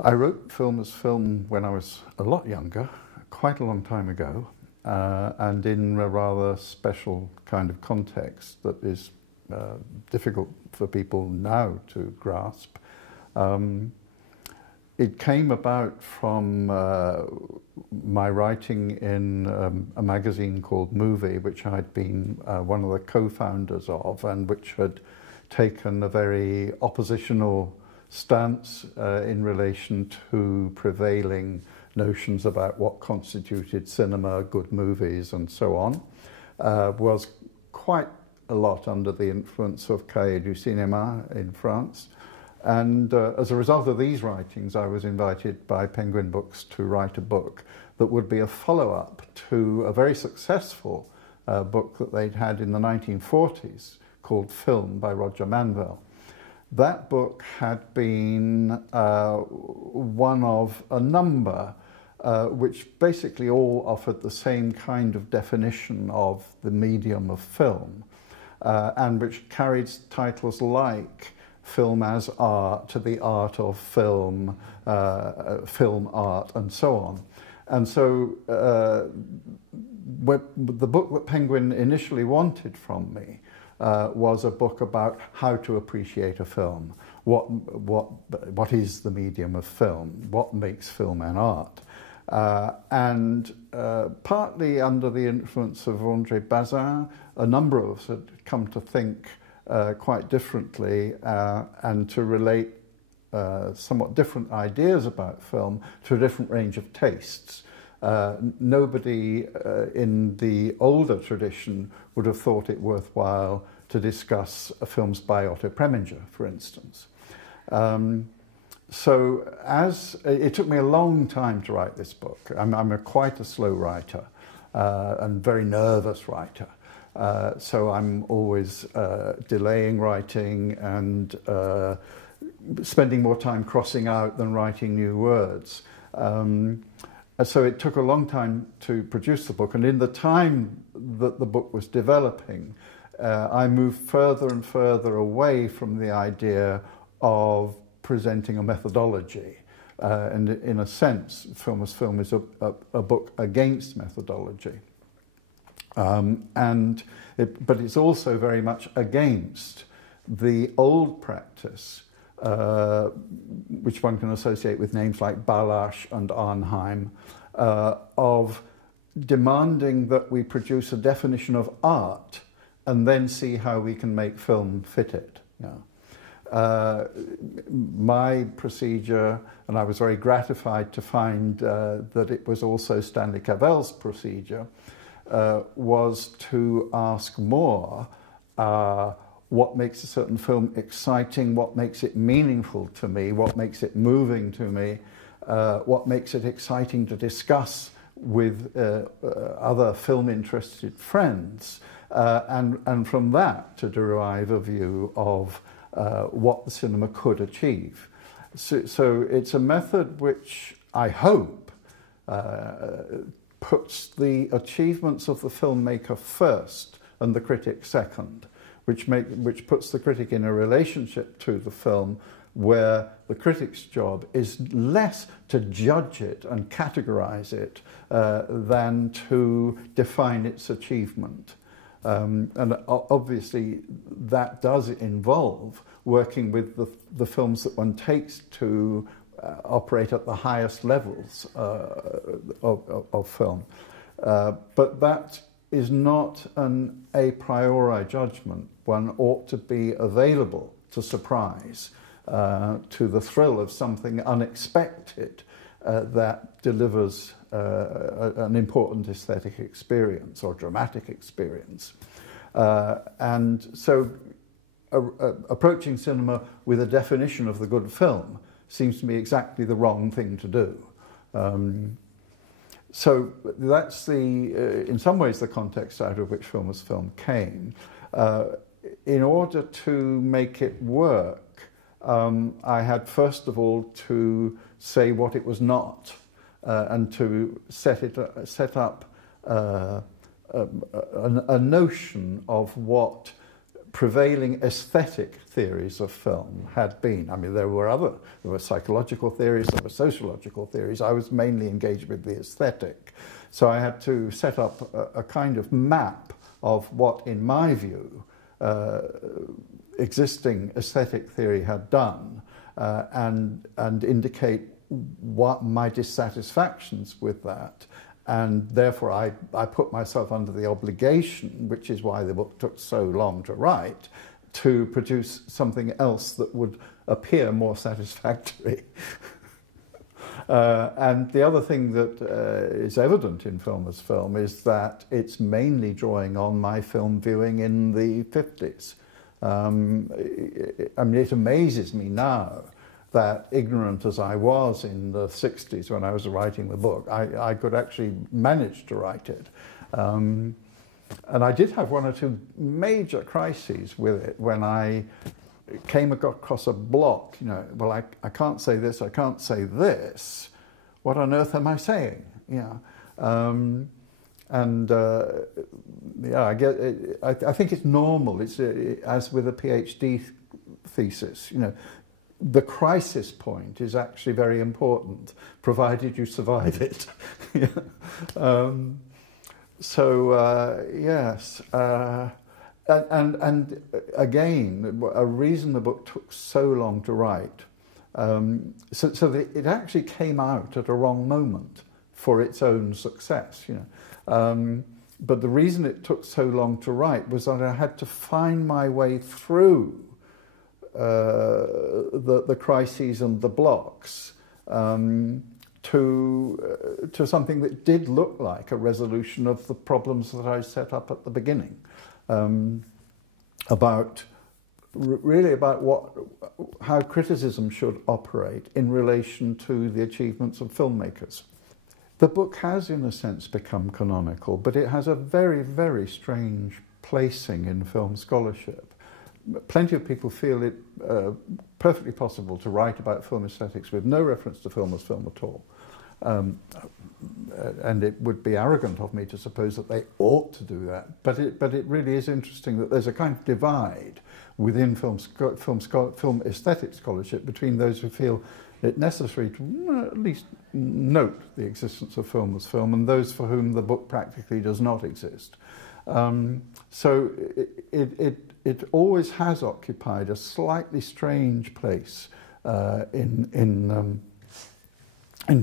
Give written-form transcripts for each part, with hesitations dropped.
I wrote film as film when I was a lot younger, quite a long time ago, and in a rather special kind of context that is difficult for people now to grasp. It came about from my writing in a magazine called Movie, which I'd been one of the co-founders of, and which had taken a very oppositional stance in relation to prevailing notions about what constituted cinema, good movies, and so on. Was quite a lot under the influence of Cahiers du Cinéma in France. And as a result of these writings, I was invited by Penguin Books to write a book that would be a follow-up to a very successful book that they'd had in the 1940s called Film by Roger Manvell. That book had been one of a number which basically all offered the same kind of definition of the medium of film, and which carried titles like Film as Art, to the Art of Film, Film Art, and so on. And so the book that Penguin initially wanted from me was a book about how to appreciate a film. What is the medium of film? What makes film an art? And partly under the influence of André Bazin, a number of us had come to think quite differently and to relate somewhat different ideas about film to a different range of tastes. Nobody in the older tradition would have thought it worthwhile to discuss films by Otto Preminger, for instance. So it took me a long time to write this book. I'm quite a slow writer and very nervous writer. So I'm always delaying writing and spending more time crossing out than writing new words. So it took a long time to produce the book, and in the time that the book was developing, I moved further and further away from the idea of presenting a methodology. And in a sense, Film as Film is a book against methodology. But it's also very much against the old practice, which one can associate with names like Balázs and Arnheim, of demanding that we produce a definition of art and then see how we can make film fit it. My procedure, and I was very gratified to find that it was also Stanley Cavell's procedure, was to ask more what makes a certain film exciting, what makes it meaningful to me, what makes it moving to me, what makes it exciting to discuss with other film-interested friends, and from that to derive a view of what the cinema could achieve. So it's a method which I hope puts the achievements of the filmmaker first and the critic second, which puts the critic in a relationship to the film where the critic's job is less to judge it and categorize it than to define its achievement. And obviously that does involve working with the films that one takes to operate at the highest levels of film. But that is not an a priori judgment. One ought to be available to surprise, to the thrill of something unexpected that delivers an important aesthetic experience or dramatic experience. And so approaching cinema with a definition of the good film seems to me exactly the wrong thing to do. So that's in some ways, the context out of which Film as Film came. In order to make it work, I had first of all to say what it was not, and to set up a notion of what prevailing aesthetic theories of film had been. I mean, there were psychological theories, there were sociological theories. I was mainly engaged with the aesthetic. So I had to set up a kind of map of what, in my view, existing aesthetic theory had done, and indicate what my dissatisfactions with that. And therefore I put myself under the obligation, which is why the book took so long to write, to produce something else that would appear more satisfactory. And the other thing that is evident in Film as Film is that it's mainly drawing on my film viewing in the 50s. I mean, it amazes me now that, ignorant as I was in the 60s when I was writing the book, I could actually manage to write it. And I did have one or two major crises with it when I came across a block, you know, well, I can't say this, I can't say this. What on earth am I saying? Yeah. Yeah, I think it's normal. It's as with a PhD thesis, you know, the crisis point is actually very important, provided you survive it. Yes. And again, a reason the book took so long to write, so that it actually came out at a wrong moment for its own success, you know. But the reason it took so long to write was that I had to find my way through the crises and the blocks to something that did look like a resolution of the problems that I set up at the beginning. Really about how criticism should operate in relation to the achievements of filmmakers. The book has, in a sense, become canonical, but it has a very, very strange placing in film scholarship. Plenty of people feel it perfectly possible to write about film aesthetics with no reference to Film as Film at all. And it would be arrogant of me to suppose that they ought to do that. But it really is interesting that there's a kind of divide within film aesthetic scholarship between those who feel it necessary to at least note the existence of Film as Film and those for whom the book practically does not exist. So it always has occupied a slightly strange place in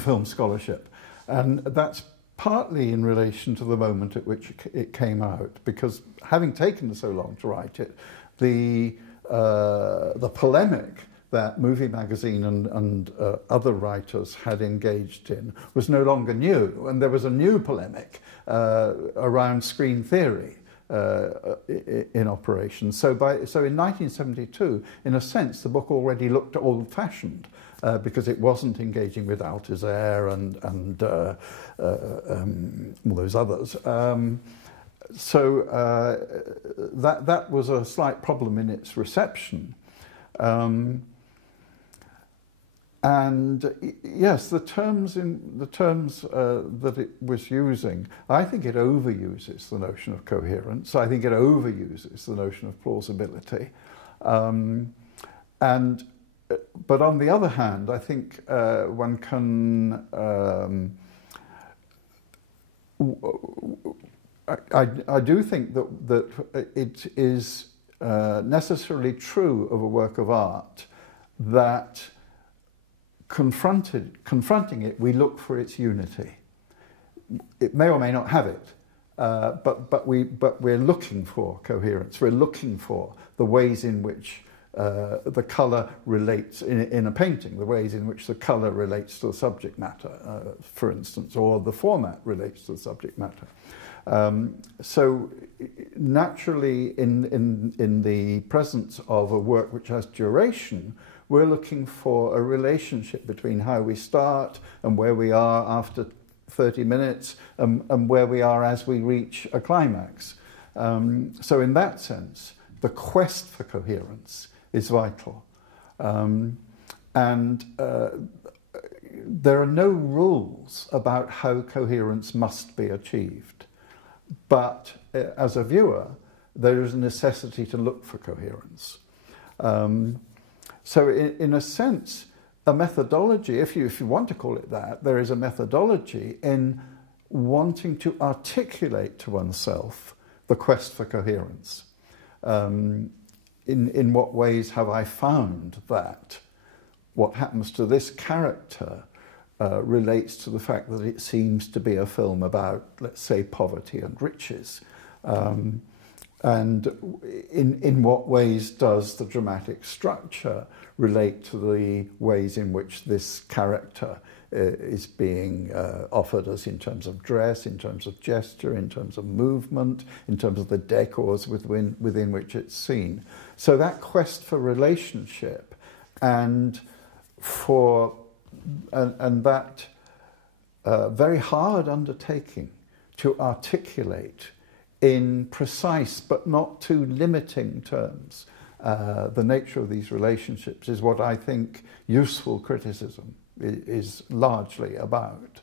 film scholarship. And that's partly in relation to the moment at which it came out, because having taken so long to write it, the polemic that Movie Magazine and other writers had engaged in was no longer new, and there was a new polemic around screen theory in operation. So in 1972, in a sense, the book already looked old-fashioned because it wasn't engaging with Althusser and all those others. That was a slight problem in its reception. And yes, the terms that it was using, I think it overuses the notion of coherence. I think it overuses the notion of plausibility. But on the other hand, I think one can. I do think that it is necessarily true of a work of art that confronting it, we look for its unity. It may or may not have it, but we're looking for coherence. We're looking for the ways in which the colour relates in a painting, the ways in which the colour relates to the subject matter, for instance, or the format relates to the subject matter. So naturally, in the presence of a work which has duration, we're looking for a relationship between how we start and where we are after 30 minutes and where we are as we reach a climax. So in that sense, the quest for coherence is vital. There are no rules about how coherence must be achieved. But as a viewer, there is a necessity to look for coherence. So in a sense, a methodology, if you want to call it that, there is a methodology in wanting to articulate to oneself the quest for coherence. In what ways have I found that what happens to this character relates to the fact that it seems to be a film about, let's say, poverty and riches? And in what ways does the dramatic structure relate to the ways in which this character is being offered us in terms of dress, in terms of gesture, in terms of movement, in terms of the decors within which it's seen? So that quest for relationship and that very hard undertaking to articulate in precise but not too limiting terms the nature of these relationships is what I think useful criticism is largely about.